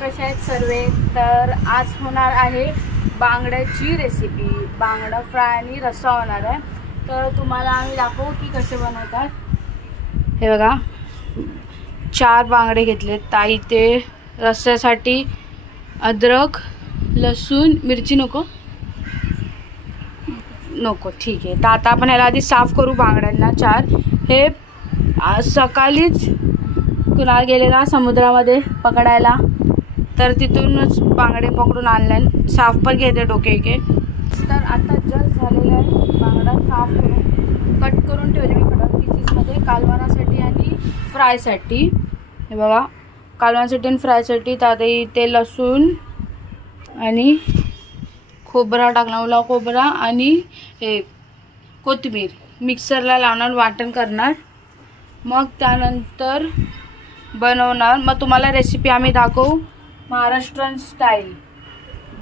कशा आहेत सर्वे. तर आज होणार आहे बांगड्याची रेसिपी. बांगडा फ्राय आणि रस्सा होणार आहे. तर तुम्हाला आम्ही दाखवू की कसे बनवतात. हे बघा 4 बांगडे घेतले. ताई ते रस्स्यासाठी अद्रक लसूण मिरची नको ठीक आहे. तर आता आपण ह्याला आधी साफ करू बांगड्यांना 4. हे सकाळीच कुणाल गेलेला समुद्रामध्ये पकडायला, तर तिथूनच बांगडे पकडून आणले. साफ पण घेते डोके के. तर आता जस्ट झालेला आहे बांगडा साफ करून कट करून ठेवले मी कडक पीसेसमध्ये कालवणासाठी आणि फ्रायसाठी. हे बघा कालवणासाठी आणि फ्रायसाठी. तर आता इथे लसूण आणि खोबरा टाकला, ओला खोबरा आणि हे कोथिंबीर मिक्सरला लावणार, वाटण करणार, मग त्यानंतर बनवणार. मग तुम्हाला रेसिपी आम्ही दाखवू महाराष्ट्रीयन स्टाईल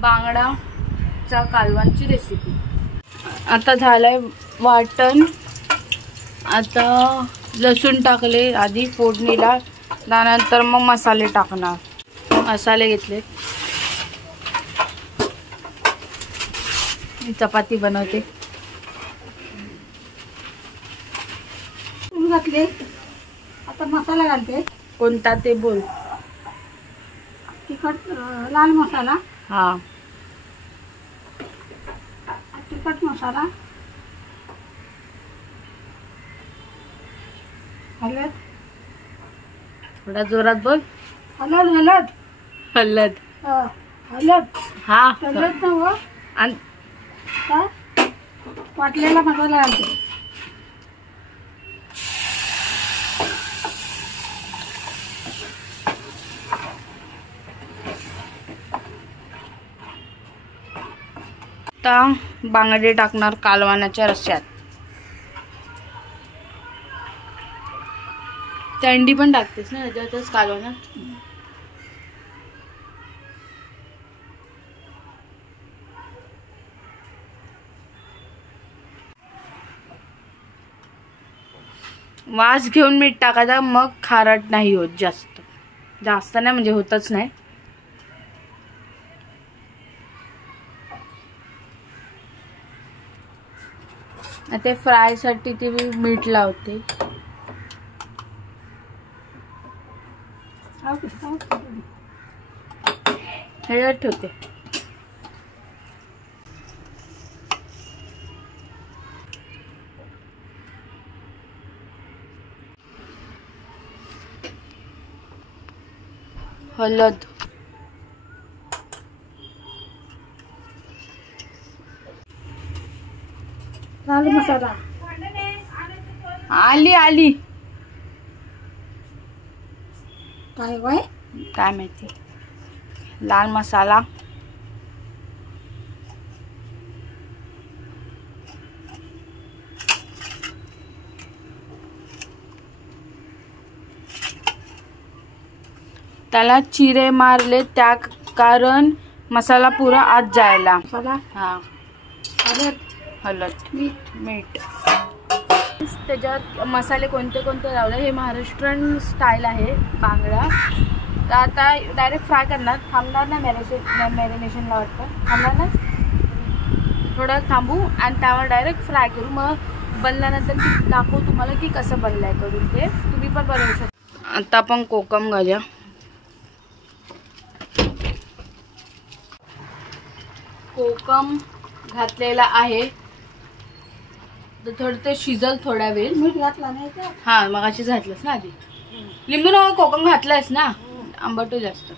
बांगडाचा कालवणची रेसिपी. आता झालंय वाटण. आता लसूण टाकले आधी फोडणीला, त्यानंतर मग मसाले टाकणार. मसाले घेतले. मी चपाती बनवते. घातले. आता मसाला घालते. कोणता ते बोल. तिखट लाल मसाला. हा तिखट मसाला. हळद. थोडा जोरात बोल. हळद हळद हळद. हळद. हा हळद नव्ह. आणि वाटलेला मसाला घालते. आता बांगडे टाकणार कालवणाच्या रस्स्यात. अंडी पण टाकतेस ना त्याच्यातच कालवणात. वास घेऊन मीठ टाकायचा, मग खारट नाही होत. जास्त नाही म्हणजे होतच नाही. ते फ्राय साठी ती मीठ लावते. हळद ठेवते. हळद. लाल मसाला. आली काय वय काय माहिती. लाल मसाला. त्याला चिरे मारले त्या कारण मसाला पुरा आत जायला. मसाला. हा हळद मीठ. त्याच्यात मसाले कोणते कोणते लावले. हे महाराष्ट्रीयन स्टाईल आहे बांगडा. तर आता डायरेक्ट फ्राय करणार. थांबणार ना मॅरिनेशनला वाटतं. थांबणार ना थोडं थांबू आणि त्यावर डायरेक्ट फ्राय करू. मग बनल्यानंतर मी दाखवू तुम्हाला की कसं बनलं आहे करून. ते तुम्ही पण बनवू शकता. आता आपण कोकम घालूया. कोकम घातलेला आहे. तर थोडं ते शिजल थोडा वेळ. मीठ घातला नाही का? हा मगाशी घातलंस ना आधी. लिंबू न कोकम घातलंयस ना, आंबट जास्त.